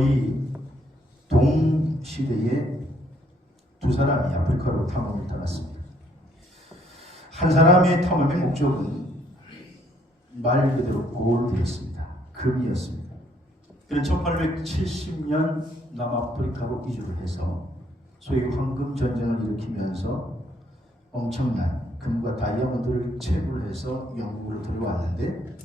거의 동시대에 두 사람이 아프리카로 탐험을 떠났습니다. 한 사람의 탐험의 목적은 말 그대로 골드였습니다. 금이었습니다. 그는 1870년 남아프리카로 이주를 해서 소위 황금 전쟁을 일으키면서 엄청난 금과 다이아몬드를 채굴 해서 영국으로 들어왔는데,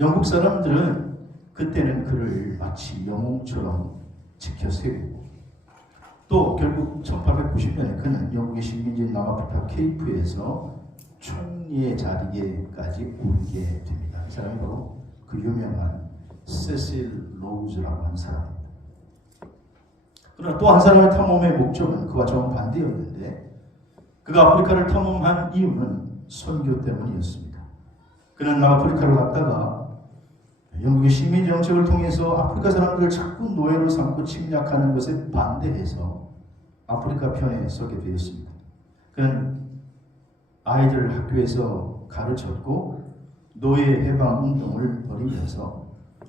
영국 사람들은 그때는 그를 마치 영웅처럼 지켜 세우고, 또 결국 1890년에 그는 영국의 식민지인 남아프리카 케이프에서 총리의 자리에까지 오르게 됩니다. 이 사람이 바로 그 유명한 세실 로우즈라고 하는 사람입니다. 그러나 또 한 사람의 탐험의 목적은 그와 정반대였는데, 그가 아프리카를 탐험한 이유는 선교 때문이었습니다. 그는 남아프리카로 갔다가 영국의 식민 정책을 통해서 아프리카 사람들을 자꾸 노예로 삼고 침략하는 것에 반대해서 아프리카 편에 서게 되었습니다. 그는 아이들을 학교에서 가르쳤고 노예 해방 운동을 벌이면서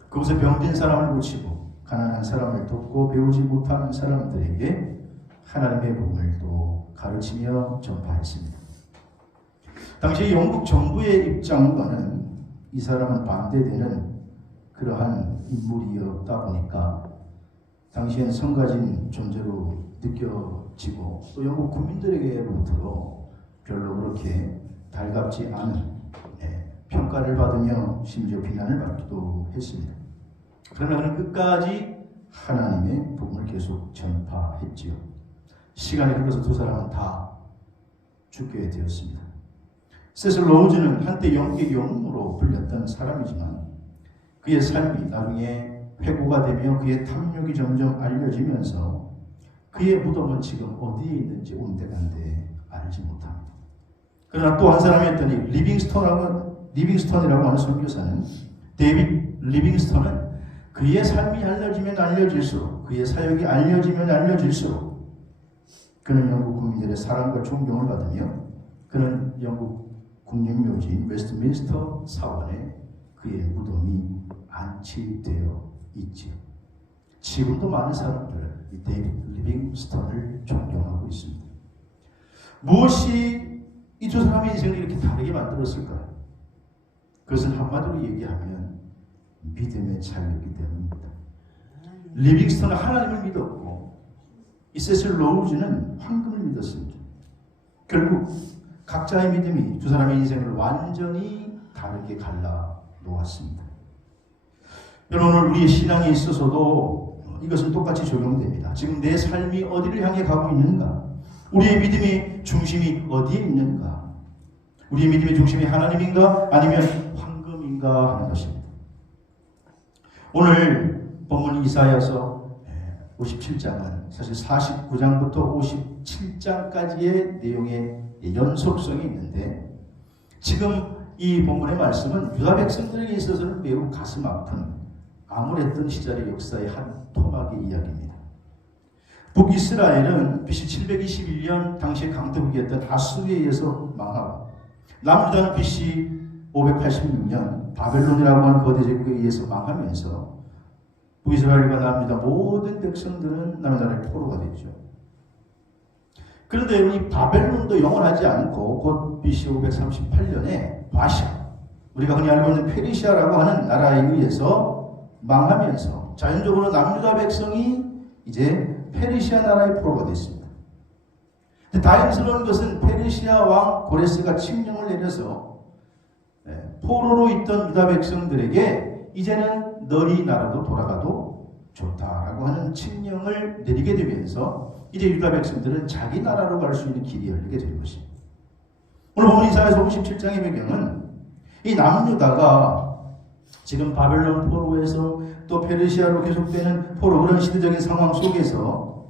그곳에 병든 사람을 고치고 가난한 사람을 돕고 배우지 못하는 사람들에게 하나님의 복음을 또 가르치며 전파했습니다. 당시 영국 정부의 입장과는 이 사람은 반대되는 그러한 인물이었다 보니까 당시엔 성가진 존재로 느껴지고 또 영국 국민들에게로부터 별로 그렇게 달갑지 않은 평가를 받으며 심지어 비난을 받기도 했습니다. 그러나 그는 끝까지 하나님의 복음을 계속 전파했지요. 시간이 흘러서 두 사람은 다 죽게 되었습니다. 세슬 로우즈는 한때 영국의 영웅으로 불렸던 사람이지만 그의 삶이 나중에 회고가 되며 그의 탐욕이 점점 알려지면서 그의 무덤은 지금 어디에 있는지 온데간데 알지 못합니다. 그러나 또 한 사람이었더니 리빙스턴이라고 하는 선교사는, 데이빗 리빙스턴은 그의 삶이 알려지면 알려질수록, 그의 사역이 알려지면 알려질수록 그는 영국 국민들의 사랑과 존경을 받으며 그는 영국 국립묘지인 웨스트민스터 사원에 그의 무덤이 안치되어 있지요. 지금도 많은 사람들은 이 데이빗 리빙스턴을 존경하고 있습니다. 무엇이 이 두 사람의 인생을 이렇게 다르게 만들었을까요? 그것은 한마디로 얘기하면 믿음의 차이였기 때문입니다. 리빙스턴은 하나님을 믿었고 이 세슬 로우즈는 황금을 믿었습니다. 결국 각자의 믿음이 두 사람의 인생을 완전히 다르게 갈라 놓았습니다. 여러분, 오늘 우리의 신앙에 있어서도 이것은 똑같이 적용됩니다. 지금 내 삶이 어디를 향해 가고 있는가? 우리의 믿음의 중심이 어디에 있는가? 우리의 믿음의 중심이 하나님인가? 아니면 황금인가? 하는 것입니다. 오늘 본문 이사야서 57장은 사실 49장부터 57장까지의 내용의 연속성이 있는데, 지금 이 본문의 말씀은 유다 백성들에게 있어서는 매우 가슴 아픈 암울했던 시절의 역사의 한 토막의 이야기입니다. 북이스라엘은 BC 721년 당시의 강대국이었던 아수르에 의해서 망하고, 남유다는 BC 586년 바벨론이라고 하는 거대 제국에 의해서 망하면서 북이스라엘과 남유다 모든 백성들은 남유다의 포로가 됐죠. 그런데 이 바벨론도 영원하지 않고 곧 BC 538년에 바샤, 우리가 흔히 알고 있는 페르시아라고 하는 나라에 의해서 망하면서 자연적으로 남유다 백성이 이제 페르시아 나라의 포로가 됐습니다. 다행스러운 것은 페르시아 왕 고레스가 칙령을 내려서 포로로 있던 유다 백성들에게 이제는 너희 나라도 돌아가도 좋다라고 하는 칙령을 내리게 되면서 이제 유다 백성들은 자기 나라로 갈 수 있는 길이 열리게 된 것입니다. 오늘 본문 이사야서 57장의 배경은 이 남유다가 지금 바벨론 포로에서 또 페르시아로 계속되는 포로, 그런 시대적인 상황 속에서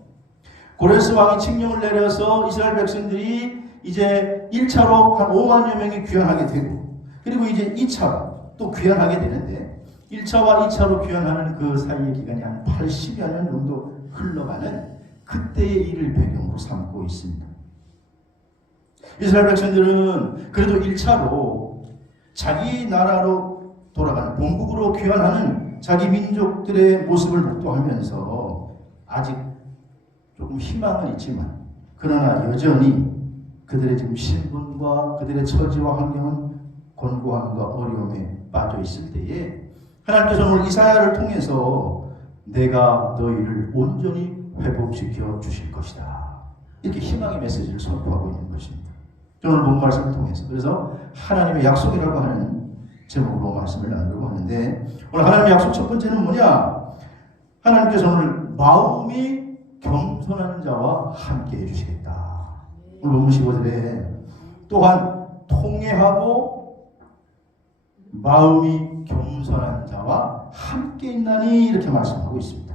고레스 왕이 칙령을 내려서 이스라엘 백성들이 이제 1차로 한 5만여 명이 귀환하게 되고, 그리고 이제 2차로 또 귀환하게 되는데, 1차와 2차로 귀환하는 그 사이의 기간이 한 80여 년 정도 흘러가는 그때의 일을 배경으로 삼고 있습니다. 이스라엘 백성들은 그래도 1차로 자기 나라로 돌아가는 본국으로 귀환하는 자기 민족들의 모습을 목도하면서 아직 조금 희망은 있지만 그러나 여전히 그들의 지금 신분과 그들의 처지와 환경은 곤고함과 어려움에 빠져 있을 때에 하나님께서 오늘 이사야를 통해서 내가 너희를 온전히 회복시켜 주실 것이다. 이렇게 희망의 메시지를 선포하고 있는 것입니다. 오늘 본 말씀을 통해서. 그래서 하나님의 약속이라고 하는 제목으로 말씀을 나누려고 하는데 오늘 하나님의 약속 첫 번째는 뭐냐? 하나님께서 오늘 마음이 겸손한 자와 함께 해주시겠다. 오늘 본문 15절에 또한 통회하고 마음이 겸손한 자와 함께 있나니 이렇게 말씀하고 있습니다.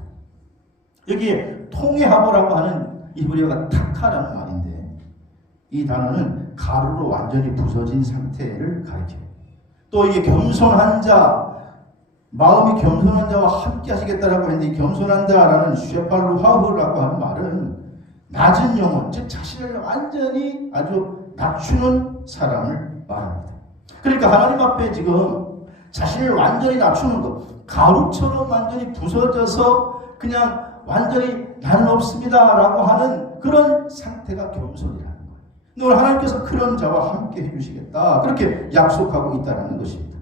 여기에 통회하고라고 하는 이브리어가 타카라는 말인데 이 단어는 가루로 완전히 부서진 상태를 가리켜요. 또 이게 겸손한 자, 마음이 겸손한 자와 함께 하시겠다라고 했는데 이 겸손한 자라는 쉐팔루하우라고 하는 말은 낮은 영혼, 즉 자신을 완전히 아주 낮추는 사람을 말합니다. 그러니까 하나님 앞에 지금 자신을 완전히 낮추는 것, 가루처럼 완전히 부서져서 그냥 완전히 나는 없습니다라고 하는 그런 상태가 겸손이라는 거예요. 오늘 하나님께서 그런 자와 함께 해주시겠다. 그렇게 약속하고 있다는 것입니다.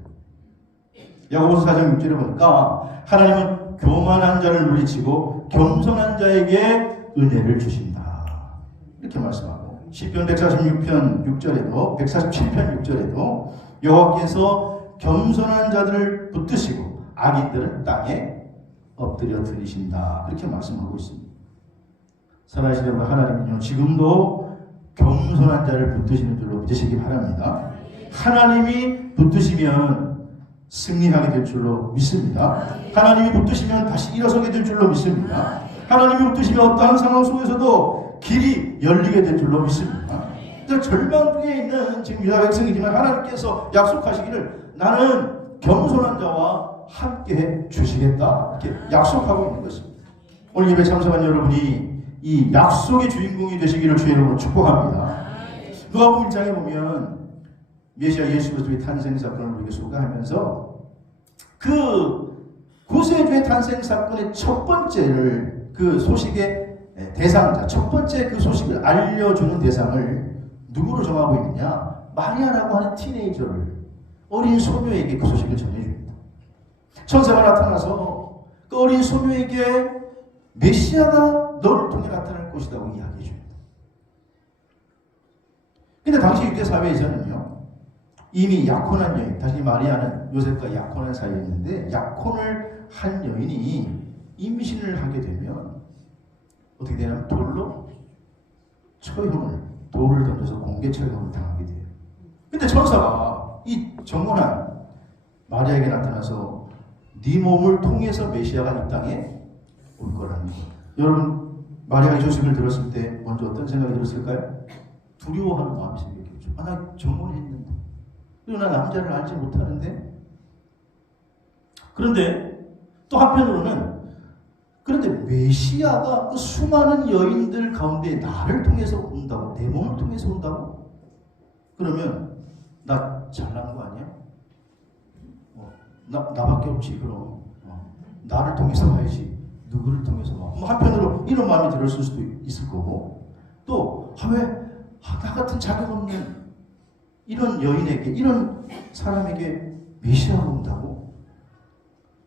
야고보서 4장 6절에 보니까 하나님은 교만한 자를 물리치고 겸손한 자에게 은혜를 주신다. 이렇게 말씀하고 시편 146편 6절에도 147편 6절에도 여호와께서 겸손한 자들을 붙드시고 악인들은 땅에 엎드려 들이신다. 이렇게 말씀하고 있습니다. 살아계신 여러분, 하나님은요 지금도 겸손한 자를 붙드시는 줄로 믿으시기 바랍니다. 하나님이 붙드시면 승리하게 될 줄로 믿습니다. 하나님이 붙드시면 다시 일어서게 될 줄로 믿습니다. 하나님이 붙드시면 어떠한 상황 속에서도 길이 열리게 될 줄로 믿습니다. 절망 중에 있는 지금 유다 백성이지만 하나님께서 약속하시기를 나는 겸손한 자와 함께 주시겠다. 이렇게 약속하고 있는 것입니다. 오늘 예배 참석한 여러분이 이 약속의 주인공이 되시기를 주의 이름으로 축복합니다. 누가복음 1장에 보면 메시아 예수 그리스도의 탄생 사건을 우리에게 소개하면서 그 구세주의 탄생 사건의 첫 번째를 그 소식의 대상자, 첫 번째 그 소식을 알려주는 대상을 누구로 정하고 있느냐? 마리아라고 하는 티네이저를 어린 소녀에게 그 소식을 전해줍니다. 천사가 나타나서 그 어린 소녀에게 메시아가 너를 통해 나타날 것이라고 이야기해 줍니다. 근데 당시 유대 사회에서는요 이미 약혼한 여인, 다시 마리아는 요셉과 약혼한 사이였는데 약혼을 한 여인이 임신을 하게 되면 어떻게 되냐면 돌로 돌을 던져서 공개 처형을 당하게 돼요. 근데 천사가 이 정건한 마리아에게 나타나서 네 몸을 통해서 메시아가 이 땅에 올 거라는 거예요. 여러분 마리아가 이 소식을 들었을 때 먼저 어떤 생각이 들었을까요? 두려워하는 마음이 생겼겠죠. 나 정혼했는데 그리고 나 남자를 알지 못하는데. 그런데 또 한편으로는 그런데 메시아가 그 수많은 여인들 가운데 나를 통해서 온다고, 내 몸을 통해서 온다고? 그러면 나 잘난 거 아니야? 나밖에 없지 그럼. 나를 통해서 와야지. 누구를 통해서 와? 한편으로 이런 마음이 들었을 수도 있을 거고 또 나 같은 자격 없는 이런 여인에게, 이런 사람에게 메시아가 온다고?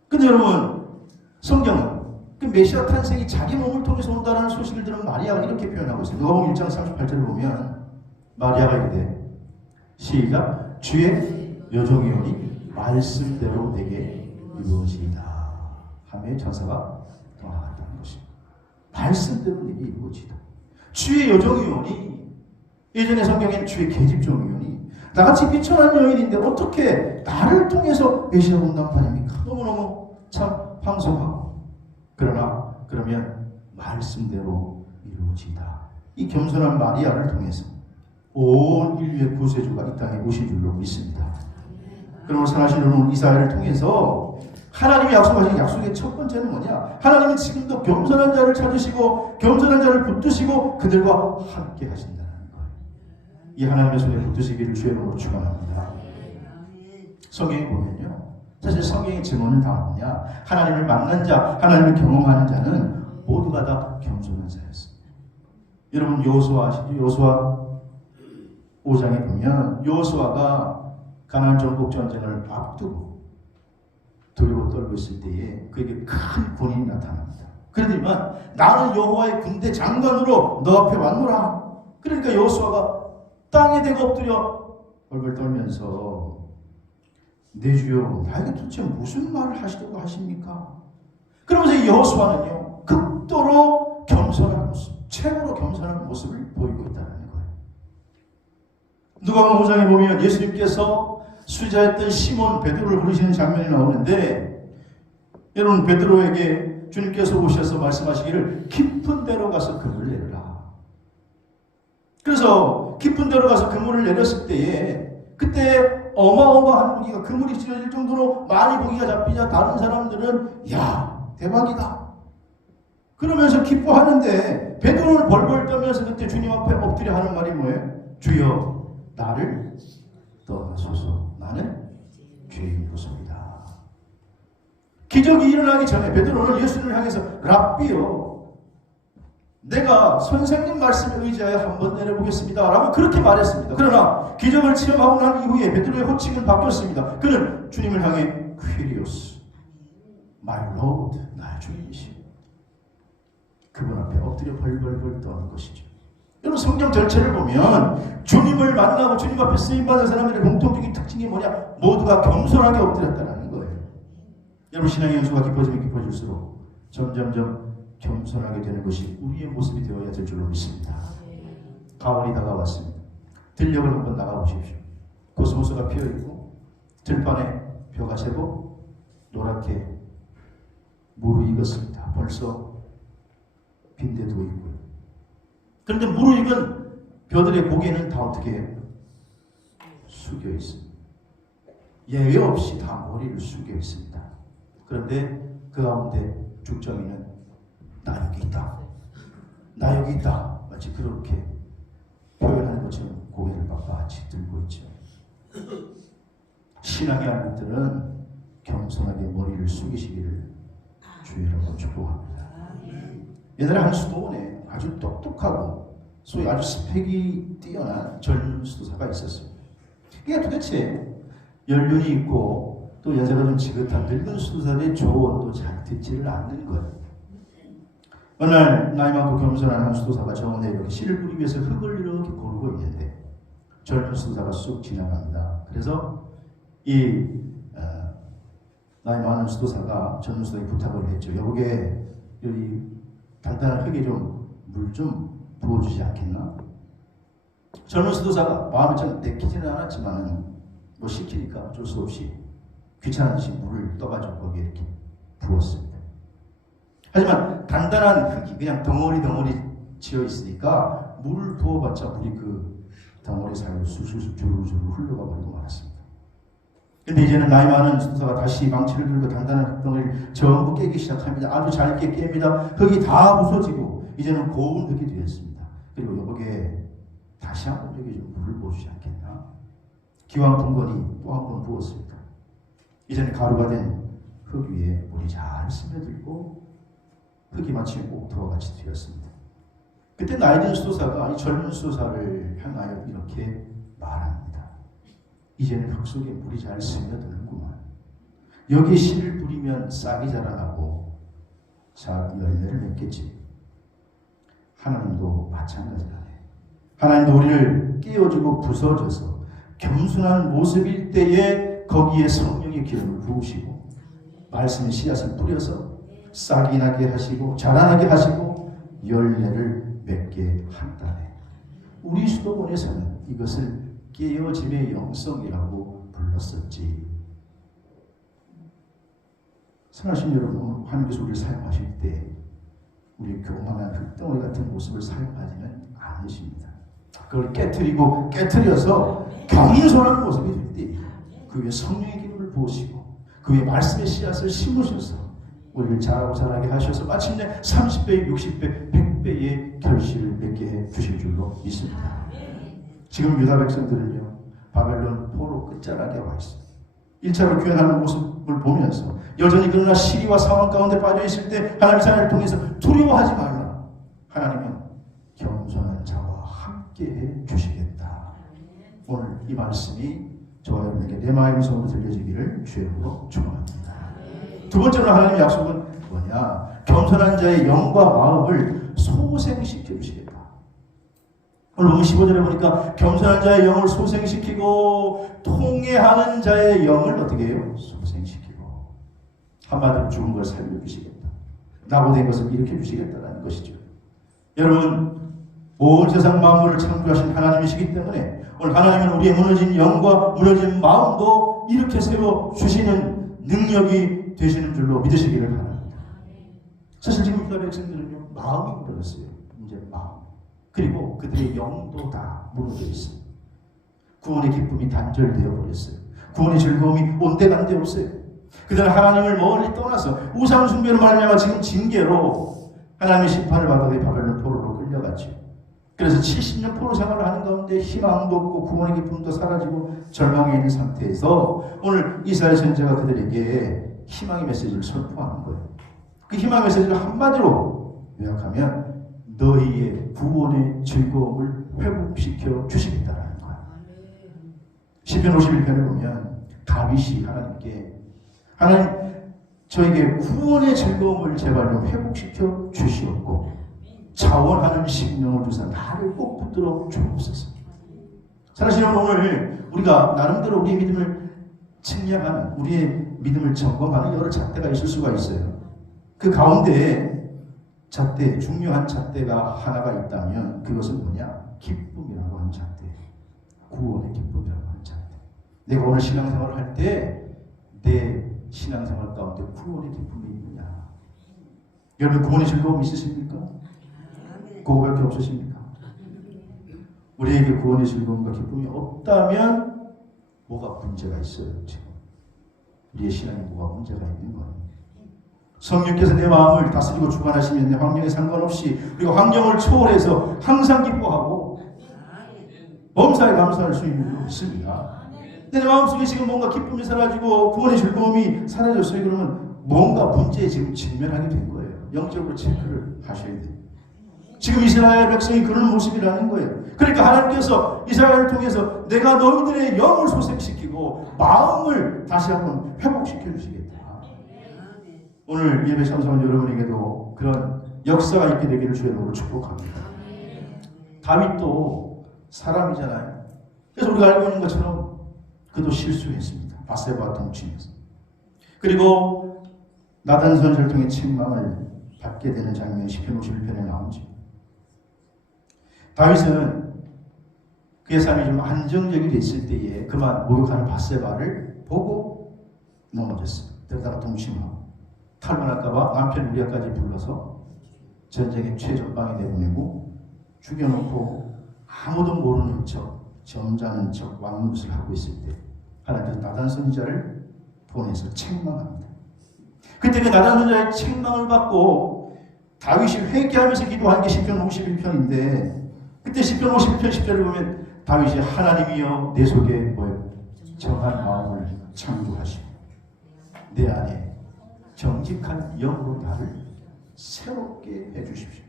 근데 여러분 성경은 그 메시아 탄생이 자기 몸을 통해서 온다는 소식을 들은 마리아가 이렇게 표현하고 있어요. 누가복음 1장 38절을 보면 마리아가 이르되 시작 주의 여종이오니 말씀대로 내게 이루어지이다 하며 천사가 떠나갔다는 것입니다. 말씀대로 내게 이루어지이다. 주의 여종이오니, 예전에 성경엔 주의 계집종이오니 나같이 비천한 여인인데 어떻게 나를 통해서 메시아가 온단 말입니까? 너무너무 참 황송하고, 그러면 말씀대로 이루어지이다. 이 겸손한 마리아를 통해서 온 인류의 구세주가 이 땅에 오신 줄로 믿습니다. 그러므로 사랑하시는 여러분, 이사야를 통해서 하나님이 약속하신 약속의 첫 번째는 뭐냐? 하나님은 지금도 겸손한 자를 찾으시고 겸손한 자를 붙드시고 그들과 함께 하신다는 거예요. 이 하나님의 손에 붙드시기를 주의 이름으로 축원합니다. 성경에 보면요, 사실 성경의 증언은 다 뭐냐? 하나님을 만난 자, 하나님을 경험하는 자는 모두가 다 겸손한 자였습니다. 여러분 여호수아 아시죠? 여호수아 5장에 보면 여호수아가 가나안 정복 전쟁을 앞두고 두려워 떨고 있을 때에 그에게 큰 군인이 나타납니다. 그러더니만 나는 여호와의 군대 장관으로 너 앞에 왔노라. 그러니까 여호수아가 땅에 대고 엎드려 벌벌 떨면서 내 주여 나에게 도대체 무슨 말을 하시려고 하십니까? 그러면서 여호수아는요 극도로 겸손한 모습, 최고로 겸손한 모습을 보이고 있다는 거예요. 누가복음 5장에 보면 예수님께서 수자였던 시몬 베드로를 부르시는 장면이 나오는데 여러분 베드로에게 주님께서 오셔서 말씀하시기를 깊은 데로 가서 그물을 내려라. 그래서 깊은 데로 가서 그물을 내렸을 때에 그때 어마어마한 무기가 그물이 찢어질 정도로 많이 고기가 잡히자 다른 사람들은 야 대박이다 그러면서 기뻐하는데 베드로는 벌벌 떨면서 그때 주님 앞에 엎드려 하는 말이 뭐예요? 주여 나를 떠나소서 나는 죄인이로소이다. 기적이 일어나기 전에 베드로는 예수님을 향해서 랍비요 내가 선생님 말씀에 의지하여 한번 내려보겠습니다 라고 그렇게 말했습니다. 그러나 기적을 체험하고 난 이후에 베드로의 호칭은 바뀌었습니다. 그는 주님을 향해 퀴리오스 My Lord 나의 주인이시오. 그분 앞에 엎드려 벌벌벌 떠는 것이죠. 여러분 성경 전체를 보면 주님을 만나고 주님 앞에 쓰임받은 사람들의 공통적인 특징이 뭐냐? 모두가 겸손하게 엎드렸다는 거예요. 여러분 신앙의 연수가 깊어지면 깊어질수록 점점점 겸손하게 되는 것이 우리의 모습이 되어야 될 줄로 믿습니다. 가을이 다가왔습니다. 들녘을 한번 나가보십시오. 코스모스가 피어있고 들판에 벼가 새고 노랗게 무르익었습니다. 벌써 빈대도 있고요. 그런데 무르익은 벼들의 고개는 다 어떻게 해요? 숙여 있습니다. 예외 없이 다 머리를 숙여 있습니다. 그런데 그 가운데 죽정이는 나 여기 있다. 나 여기 있다. 마치 그렇게 표현하는 것처럼 고개를 빳빳이 들고 있죠. 신앙의 아들들은 겸손하게 머리를 숙이시기를 주의라고 축복합니다. 옛날에 한 수도원에 아주 똑똑하고 소위 아주 스펙이 뛰어난 젊은 수도사가 있었어요. 이게 도대체 연륜이 있고 또 연세가 좀 지긋한 늙은 수도사들의 조언도 잘 듣지를 않는 거예요. 어느 날 나이 많고 겸손한 한 수도사가 정원에 이렇게 씨를 뿌리기 위해서 흙을 이렇게 고르고 있는데 젊은 수도사가 쑥 지나갑니다. 그래서 이 나이 많은 수도사가 젊은 수도사에게 부탁을 했죠. 여보게 여기 단단한 흙에 좀 물 좀 부어주지 않겠나? 젊은 수도사가 마음이 좀 내키지는 않았지만 뭐 시키니까 어쩔 수 없이 귀찮은 듯이 물을 떠가지고 거기에 이렇게 부었습니다. 하지만 단단한 흙이 그냥 덩어리 지어 있으니까 물을 부어봤자 물이 그 덩어리 사이로 술술 주르주르 흘러가 버리고 말았습니다. 근데 이제는 나이 많은 수도사가 다시 망치를 들고 단단한 흙덩어리를 전부 깨기 시작합니다. 아주 잘게 깹니다. 흙이 다 부서지고 이제는 고운 흙이 되었습니다. 그리고 여기에 다시 한번 여기 좀 물을 부어주지 않겠나? 기왕 본 거니 또 한 번 부었습니다. 이제는 가루가 된 흙 위에 물이 잘 스며들고 흙이 마치 옥토와 같이 되었습니다. 그때 나이 든 수도사가 이 젊은 수도사를 향하여 이렇게 말합니다. 이제는 흙 속에 물이 잘 스며드는구만. 여기 씨를 뿌리면 싹이 자라나고 열매를 맺겠지. 하나님도 마찬가지라네. 하나님도 우리를 깨워주고 부서져서 겸손한 모습일 때에 거기에 성령의 기름을 부으시고 말씀의 씨앗을 뿌려서 싹이 나게 하시고 자라나게 하시고 열매를 맺게 한다네. 우리 수도원에서는 이것을 깨어짐의 영성이라고 불렀었지. 사랑하신 여러분, 하나님께서 우리를 사용하실 때 우리 교만한 흙덩어리 같은 모습을 사용하지는 않으십니다. 그걸 깨트려서 겸손한 모습이 될 때 그 위에 성령의 기름을 부으시고 그 위에 말씀의 씨앗을 심으셔서 우리를 자라게 하셔서 마침내 30배, 60배, 100배의 결실을 맺게 해 주실 줄로 믿습니다. 지금 유다 백성들은요 바벨론 포로 끝자락에 와 있어요. 1차로 귀환하는 걸 보면서 여전히 그러나 시리와 상황 가운데 빠져 있을 때 하나님 사람을 통해서 두려워하지 말라. 하나님은 겸손한 자와 함께해 주시겠다. 오늘 이 말씀이 저와 여러분에게 내 마음의 소원으로 들려지기를 주의 이름으로 축원합니다. 두 번째로 하나님의 약속은 뭐냐? 겸손한 자의 영과 마음을 소생시켜 주시겠다. 오늘 보면 15절에 보니까 겸손한 자의 영을 소생시키고 통회하는 자의 영을 어떻게 해요? 소생시키고 한마디로 죽은 걸 살려주시겠다. 낙오된 것을 일으켜주시겠다는 것이죠. 여러분 온 세상 만물을 창조하신 하나님이시기 때문에 오늘 하나님은 우리의 무너진 영과 무너진 마음도 이렇게 세워주시는 능력이 되시는 줄로 믿으시기를 바랍니다. 사실 지금 이스라엘 백성들은요 마음이 무너졌어요. 이제 마음. 그리고 그들의 영도 다 무너져 있어요. 구원의 기쁨이 단절되어 버렸어요. 구원의 즐거움이 온데간데 없어요. 그들은 하나님을 멀리 떠나서 우상 숭배로 말미암아 지금 징계로 하나님의 심판을 받아내 바벨론 포로로 끌려갔죠. 그래서 70년 포로 생활을 하는 가운데 희망도 없고 구원의 기쁨도 사라지고 절망에 있는 상태에서 오늘 이스라엘 선지자가 그들에게 희망의 메시지를 선포하는 거예요. 그 희망의 메시지를 한마디로 요약하면 너희의 구원의 즐거움을 회복시켜 주시겠다라는 거야. 시편 51편을 보면 다윗이 하나님께 하나님 저에게 구원의 즐거움을 제발 좀 회복시켜 주시옵고 자원하는 심령을 주사 나를 꼭 붙들어 주옵소서. 사실은 오늘 우리가 나름대로 우리의 믿음을 측량하는 우리의 믿음을 점검하는 여러 잣대가 있을 수가 있어요. 그 가운데 잣대, 중요한 잣대가 하나가 있다면 그것은 뭐냐? 기쁨이라고 하는 잣대. 구원의 기쁨이라고 하는 잣대. 내가 오늘 신앙생활을 할 때 내 신앙생활 가운데 구원의 기쁨이 있느냐? 여러분 구원의 즐거움이 있으십니까? 그거밖에 없으십니까? 우리에게 구원의 즐거움과 기쁨이 없다면 뭐가 문제가 있어요. 지금 우리의 신앙에 뭐가 문제가 있는 거예요. 성령께서 내 마음을 다스리고 주관하시면 내 환경에 상관없이 그리고 환경을 초월해서 항상 기뻐하고 범사에 감사할 수 있습니다. 내 마음속에 지금 뭔가 기쁨이 사라지고 구원의 즐거움이 사라졌어요. 그러면 뭔가 문제에 지금 직면하게 된 거예요. 영적으로 체크를 하셔야 돼요. 지금 이스라엘 백성이 그런 모습이라는 거예요. 그러니까 하나님께서 이스라엘을 통해서 내가 너희들의 영을 소생시키고 마음을 다시 한번 회복시켜 주시겠다. 오늘 예배 참석한 여러분에게도 그런 역사가 있게 되기를 주의 이름으로 축복합니다. 다윗도 사람이잖아요. 그래서 우리가 알고 있는 것처럼 그도 실수했습니다. 바세바와 동침해서. 그리고 나단 선지를 통해 책망을 받게 되는 장면이 시편 51편에 나오죠. 다윗은 그의 삶이 좀 안정적이 됐을 때에 그만 목욕하는 바세바를 보고 넘어졌어요. 그러다가 동침하고 탈만할까봐 남편 우리아까지 불러서 전쟁의 최전방에 내보내고 죽여놓고 아무도 모르는 척 점잖은 척 왕노릇을 하고 있을 때 하나님께서 나단 선지자를 보내서 책망합니다. 그때 그 나단 선지자의 책망을 받고 다윗이 회개하면서 기도한 게 시편 51편인데 그때 시편 51편 10절을 보면 다윗이 하나님이여 내 속에 뭐예요? 정한 마음을 창조하시고 내 안에 정직한 영으로 나를 새롭게 해주십시오.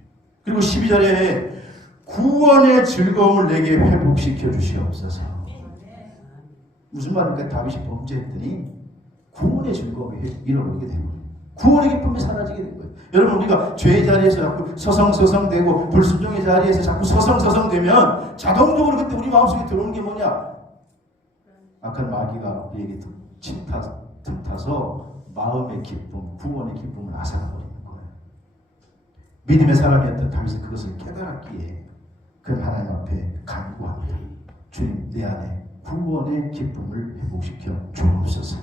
그리고 12절에 구원의 즐거움을 내게 회복시켜 주시옵소서. 무슨 말입니까? 다윗이 범죄했더니 구원의 즐거움이 잃어버리게 된 거예요. 구원의 기쁨이 사라지게 된 거예요. 여러분 우리가 죄의 자리에서 자꾸 서성서성되고 불순종의 자리에서 자꾸 서성서성되면 자동적으로 그때 우리 마음속에 들어오는 게 뭐냐? 악한 마귀가 우리에게 틈타서 마음의 기쁨, 구원의 기쁨을 앗아버리는 거예요. 믿음의 사람이었던 다윗은 그것을 깨달았기에 그 하나님 앞에 간구합니다. 주님 내 안에 구원의 기쁨을 회복시켜 주옵소서.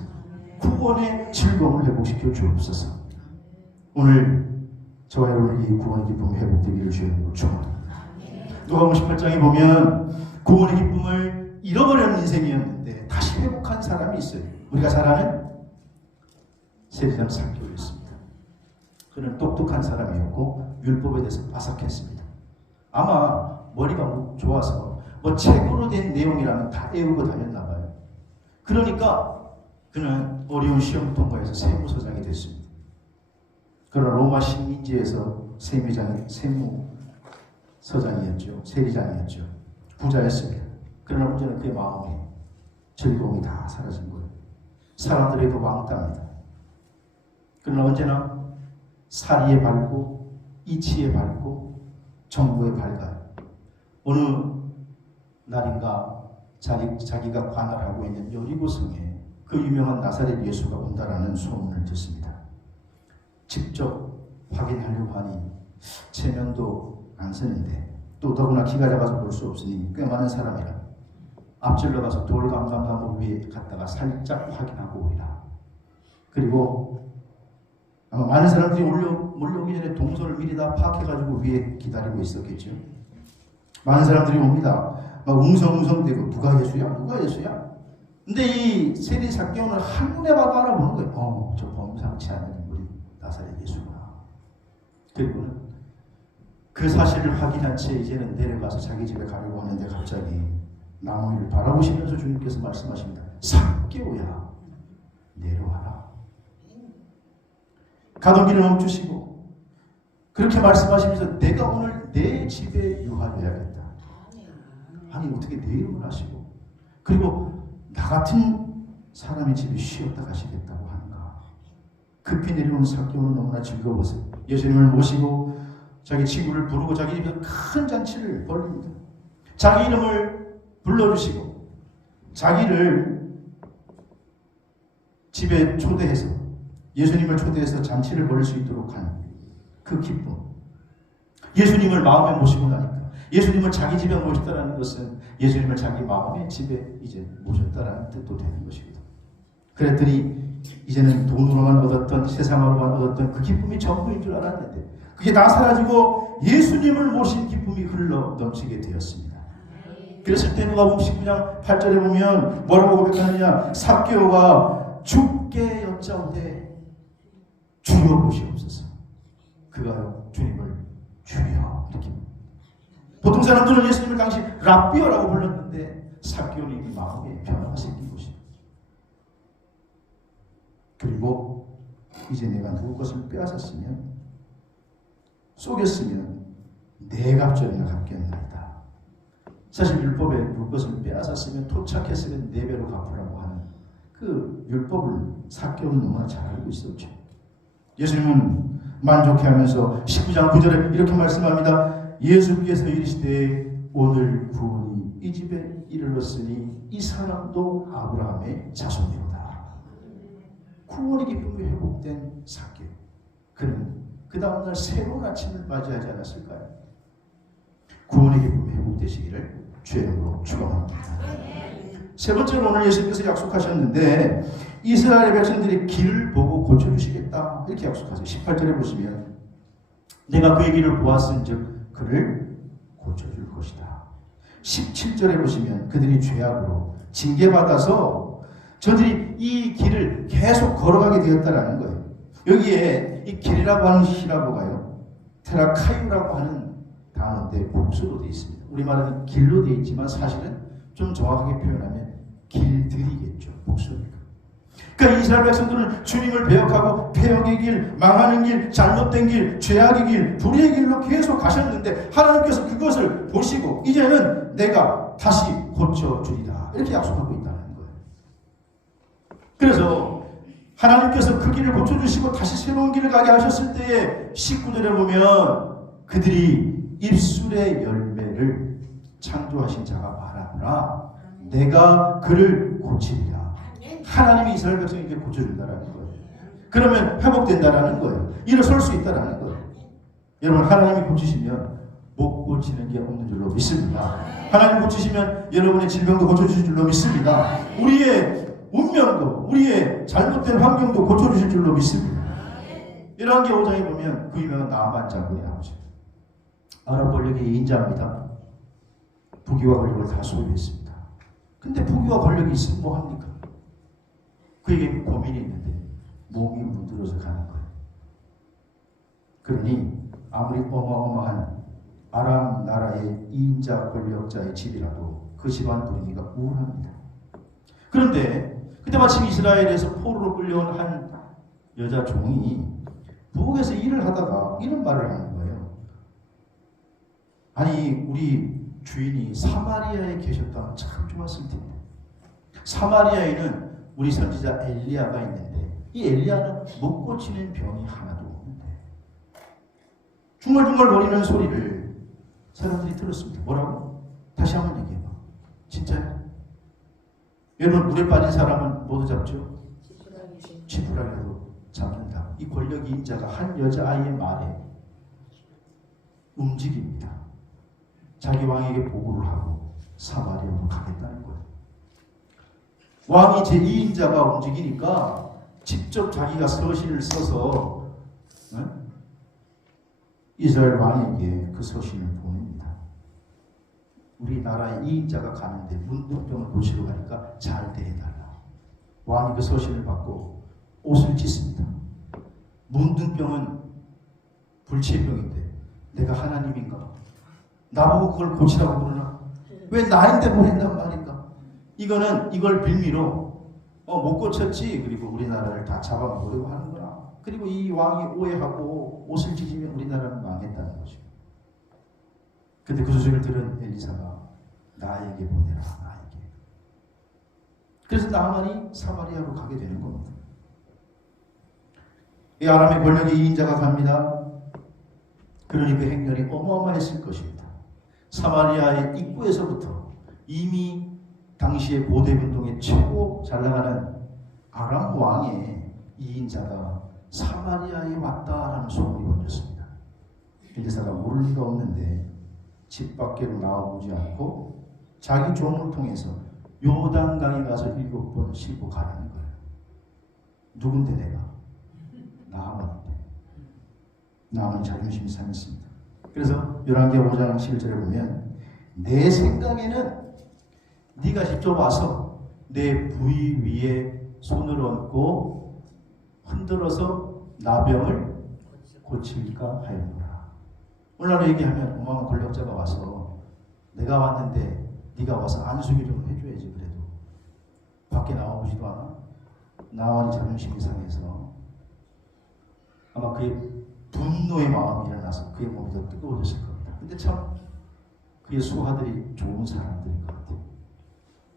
구원의 즐거움을 회복시켜 주옵소서. 오늘 저와 여러분에게 이 구원의 기쁨이 회복되기를 주님으로 축원합니다. 누가복음 18장에 보면 구원의 기쁨을 잃어버린 인생이었는데 다시 회복한 사람이 있어요. 우리가 잘 아는 세리장 삭개오였습니다. 그는 똑똑한 사람이었고 율법에 대해서 빠삭했습니다. 아마 머리가 좋아서 뭐 책으로 된 내용이라면 다 외우고 다녔나 봐요. 그러니까 그는 어려운 시험 통과해서 세무서장이 됐습니다. 그러나 로마 식민지에서 세무서장이었죠. 세리장이었죠. 부자였습니다. 그러나 문제는 그의 마음에 즐거움이 다 사라진 거예요. 사람들에게도 왕따입니다. 그러나 언제나 사리에 밟고 이치에 밟고 정보에 밟아요. 어느 날인가 자기가 관할하고 있는 여리고성에 그 유명한 나사렛 예수가 온다라는 소문을 듣습니다. 직접 확인하려고 하니 체면도 안 서는데 또 더구나 키가 작아서 볼 수 없으니 꽤 많은 사람이라 앞질러 가서 돌 감감나무 위에 갔다가 살짝 확인하고 오리라. 그리고 아마 많은 사람들이 몰려오기 전에 동선을 미리 다 파악해가지고 위에 기다리고 있었겠죠. 많은 사람들이 옵니다. 막 웅성웅성대고 누가 예수야? 누가 예수야? 근데 이 세리 삭개오는 한눈에 봐도 알아보는 거예요. 저 범상치 않은 인물이 나사렛 예수구나. 그리고는 그 사실을 확인한 채 이제는 내려가서 자기 집에 가려고 하는데 갑자기 나무 위를 바라보시면서 주님께서 말씀하십니다. 삭개오야, 내려와라. 가던 길을 멈추시고 그렇게 말씀하시면서 내가 오늘 내 집에 유하여야겠다. 아니 어떻게 내 이름을 하시고 그리고 나 같은 사람의 집에 쉬었다 가시겠다고 하는가. 급히 내려온 삭개오는 너무나 즐거워서 예수님을 모시고 자기 친구를 부르고 자기 집에서 큰 잔치를 벌립니다. 자기 이름을 불러주시고 자기를 집에 초대해서 예수님을 초대해서 잔치를 벌일 수 있도록 한 그 기쁨. 예수님을 마음에 모시고 나니까 예수님을 자기 집에 모셨다는 것은 예수님을 자기 마음의 집에 이제 모셨다는 뜻도 되는 것입니다. 그랬더니 이제는 돈으로만 얻었던 세상으로만 얻었던 그 기쁨이 전부인 줄 알았는데 그게 다 사라지고 예수님을 모신 기쁨이 흘러 넘치게 되었습니다. 그랬을 때 누가복음 19장 8절에 보면 뭐라고 고백하느냐. 삭개오가 주께 여짜오되 주여 보시옵소서. 그가요 주님을 주여 이렇게. 보통 사람들은 예수님을 당시 랍비어라고 불렀는데 삭개오는 이 마음에 변화가 생긴 것입니다. 그리고 이제 내가 누구 것을 빼앗았으면 속였으면 네 갑절이나 갚겠나이다. 사실 율법에 누구 것을 빼앗았으면 토착했으면 네 배로 갚으라고 하는 그 율법을 삭개오는 너무나 잘 알고 있었죠. 예수님은 만족해하면서 19장 9절에 이렇게 말씀합니다. 예수께서 이르시되 오늘 구원이 이 집에 이르렀으니 이 사람도 아브라함의 자손이로다. 구원의 기쁨이 회복된 삭개오. 그는 그 다음날 새로운 아침을 맞이하지 않았을까요? 구원의 기쁨이 회복되시기를 주의 이름으로 축원합니다. 세 번째로 오늘 예수님께서 약속하셨는데 이스라엘 백성들이 길을 보고 고쳐주시겠다 이렇게 약속하세요. 18절에 보시면 내가 그의 길을 보았은즉 그를 고쳐줄 것이다. 17절에 보시면 그들이 죄악으로 징계받아서 저들이 이 길을 계속 걸어가게 되었다라는 거예요. 여기에 이 길이라고 하는 히라보가요 테라카유라고 하는 단어인데 복수로 되어 있습니다. 우리말은 길로 되어 있지만 사실은 좀 정확하게 표현하면 길들이겠죠. 복수니까. 그러니까 이스라엘 백성들은 주님을 배역하고 폐역의 길, 망하는 길, 잘못된 길, 죄악의 길, 불의의 길로 계속 가셨는데 하나님께서 그것을 보시고 이제는 내가 다시 고쳐주리라 이렇게 약속하고 있다는 거예요. 그래서 하나님께서 그 길을 고쳐주시고 다시 새로운 길을 가게 하셨을 때에 19절에 보면 그들이 입술의 열매를 창조하신 자가 말하노라 내가 그를 고치리라. 하나님이 이스라엘 백성에게 고쳐준다라는 거예요. 그러면 회복된다라는 거예요. 일어설 수 있다라는 거예요. 여러분 하나님이 고치시면 못 고치는 게 없는 줄로 믿습니다. 하나님 고치시면 여러분의 질병도 고쳐주실 줄로 믿습니다. 우리의 운명도 우리의 잘못된 환경도 고쳐주실 줄로 믿습니다. 이러한 게 5장에 보면 그 유명한 나아만 장군이 나오죠. 아랍 권력의 인자입니다. 부귀와 권력을 다 소유했습니다. 근데 부귀와 권력이 있으면 뭐합니까? 그에게 고민이 있는데 몸이 문드러져 가는 거예요. 그러니 아무리 어마어마한 아람 나라의 인자 권력자의 집이라도 그 집안 분위기가 우울합니다. 그런데 그 그때 마침 이스라엘에서 포로로 끌려온 한 여자 종이 부엌에서 일을 하다가 이런 말을 하는 거예요. 아니, 우리 주인이 사마리아에 계셨다면 참 좋았을 텐데. 사마리아에는 우리 선지자 엘리야가 있는데 이 엘리야는 못 고치는 병이 하나도 없는데. 중얼중얼거리는 소리를 사람들이 들었습니다. 뭐라고? 다시 한번 얘기해봐. 진짜요? 여러분, 물에 빠진 사람은 모두 잡죠? 지푸라기라도 잡는다. 이 권력이 인자가 한 여자아이의 말에 움직입니다. 자기 왕에게 보고를 하고 사마리아로 가겠다는 거예요. 왕이 제2인자가 움직이니까 직접 자기가 서신을 써서 이스라엘 왕에게 그 서신을 보냅니다. 우리나라의 2인자가 가는데 문둥병을 고치러 가니까 잘 대해달라. 왕이 그 서신을 받고 옷을 찢습니다. 문둥병은 불치병인데 내가 하나님인가? 나보고 그걸 고치라고 그러나? 왜 나인데 보낸단 말인가? 이걸 빌미로 못 고쳤지. 그리고 우리나라를 다 잡아먹으려고 하는구나. 그리고 이 왕이 오해하고 옷을 찢으면 우리나라는 망했다는 거죠. 근데 그 소식을 들은 엘리사가 나에게 보내라. 나에게. 그래서 나만이 사마리아로 가게 되는 겁니다. 이 아람의 권력의 2인자가 갑니다. 그러니 그 행렬이 어마어마했을 것입니다. 사마리아의 입구에서부터 이미 당시의 고대운동의 최고 잘 나가는 아람 왕의 2인자가 사마리아에 왔다라는 소문이 번졌습니다. 엘리사가 모를 리가 없는데 집 밖으로 나오지 않고 자기 종을 통해서 요단강에 가서 7번 씻고 가라는 거예요. 누군데 내가? 나아만인데. 나아만 자존심이 상했습니다. 그래서 열왕기하 5장 11절에 보면 내 생각에는 네가 직접 와서 내 부위 위에 손을 얹고 흔들어서 나병을 고칠까 하였노라. 오늘날 얘기하면 어마어마한 권력자가 와서 내가 왔는데 네가 와서 안수기 좀 해줘야지. 그래도 밖에 나와보지도 않아. 나와니 자존심이 상해서 아마 그의 분노의 마음이 일어나서 그의 몸이 더 뜨거워졌을 겁니다. 근데 참 그의 수하들이 좋은 사람들인 것 같아요.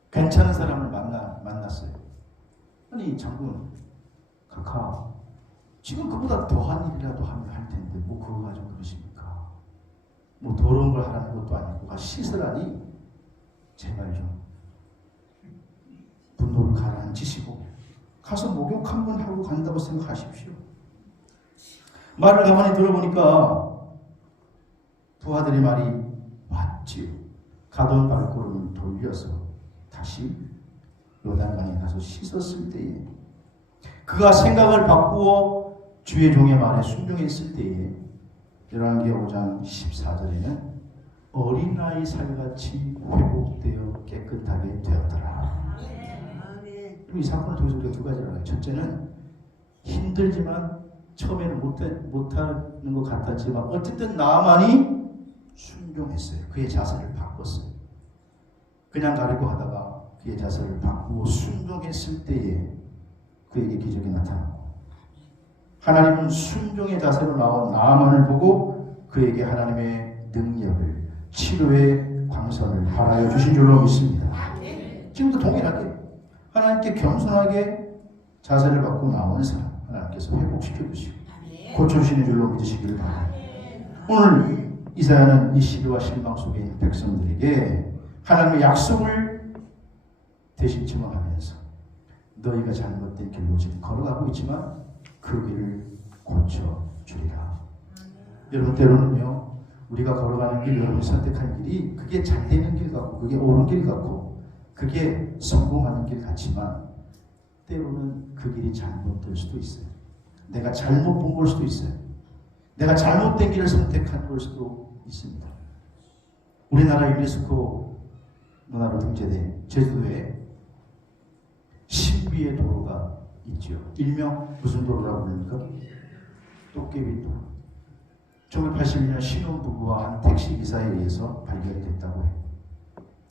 괜찮은 사람을 만났어요. 아니 장군 카카 지금 그보다 더한 일이라도 하면 할 텐데 뭐 그거 가지고 그러십니까? 뭐 더러운 걸 하라는 것도 아니고 씻으라니 제발 좀 분노를 가라앉히시고 가서 목욕 한번 하고 간다고 생각하십시오. 말을 가만히 들어보니까 부하들의 말이 맞지요. 가던 발걸음을 돌려서 다시 요단강에 가서 씻었을 때에 그가 생각을 바꾸어 주의 종의 말에 순종했을 때에 열왕기하 5장 14절에는 어린아이 살같이 회복되어 깨끗하게 되었더라. 그리고 이 사건을 통해서 우리가 두 가지를 알아요. 첫째는 힘들지만 처음에는 못하는 것 같았지만 어쨌든 나만이 순종했어요. 그의 자세를 바꿨어요. 그냥 가려고 하다가 그의 자세를 바꾸고 순종했을 때에 그에게 기적이 나타나고 하나님은 순종의 자세로 나온 나만을 보고 그에게 하나님의 능력을 치료의 광선을 발하여 주신 줄로 믿습니다. 지금도 동일하게 하나님께 겸손하게 자세를 바꾸고 나오는 사람 하나님께서 회복시켜 주시고 고쳐주시는 줄로 믿으시기를 바랍니다. 오늘 이사야는 이 시기와 실망 속에 있는 백성들에게 하나님의 약속을 대신 증언하면서 너희가 잘못된 길로 지금 걸어가고 있지만 그 길을 고쳐주리라. 여러분 때로는요 우리가 걸어가는 길, 여러분이 선택한 길이 그게 잘 되는 길 같고 그게 옳은 길 같고 그게 성공하는 길 같지만 때로는 그 길이 잘못될 수도 있어요. 내가 잘못 본 걸 수도 있어요. 내가 잘못된 길을 선택한 걸 수도 있습니다. 우리나라 유네스코 문화로 등재된 제주도에 신비의 도로가 있죠. 일명 무슨 도로라고 부릅니까? 도깨비 도로. 1981년 신혼부부와 한 택시기사에 의해서 발견이 됐다고 해요.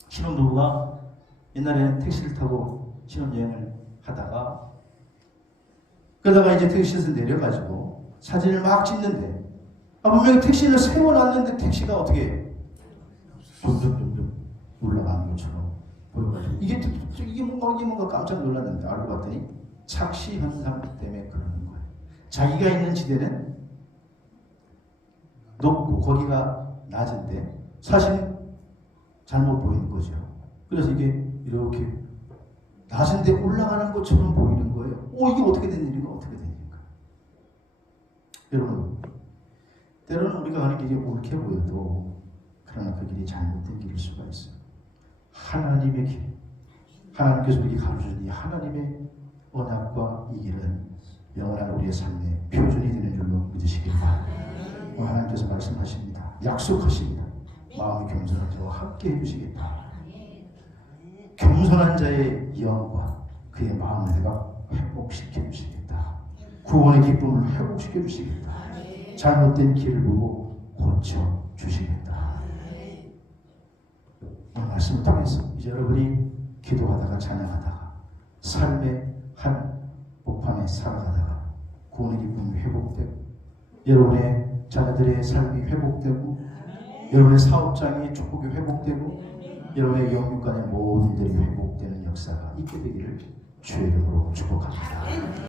신혼부부가 옛날에는 택시를 타고 신혼여행을 하다가 그러다가 이제 택시에서 내려가지고 사진을 막 찍는데 분명히 택시를 세워놨는데 택시가 어떻게 점점 올라가는 것처럼 보여가지고 이게 뭔가 깜짝 놀랐는데 알고 봤더니 착시 현상 때문에 그러는 거예요. 자기가 있는 지대는 높고 거기가 낮은데 사실 잘못 보이는 거죠. 그래서 이게 이렇게 낮은데 올라가는 것처럼 보이는 거예요. 이게 어떻게 된 일인가 어떻게 된 일인가. 여러분 때로는 우리가 가는 길이 옳게 보여도 그러나 그 길이 잘못된 길일 수가 있어요. 하나님의 길, 하나님께서 우리에게 가르쳐준 이 하나님의 언약과 이 길은 영원한 우리의 삶의 표준이 되는 줄로 믿으시길 바랍니다. 하나님께서 말씀하십니다. 약속하십니다. 마음이 겸손한 자와 함께 해주시겠다. 겸손한 자의 영과 그의 마음을 내가 회복시켜 주시겠다. 구원의 기쁨을 회복시켜 주시겠다. 잘못된 길을 보고 고쳐 주시겠다. 이 말씀을 통해서 이제 여러분이 기도하다가 찬양하다가 삶의 한 복판에 살아가다가 구원의 기쁨이 회복되고 여러분의 자녀들의 삶이 회복되고 여러분의 사업장이 축복이 회복되고 여러분의 영육 간의 모든 일들이 회복되는 역사가 있게 되기를 주의 이름으로 축복합니다.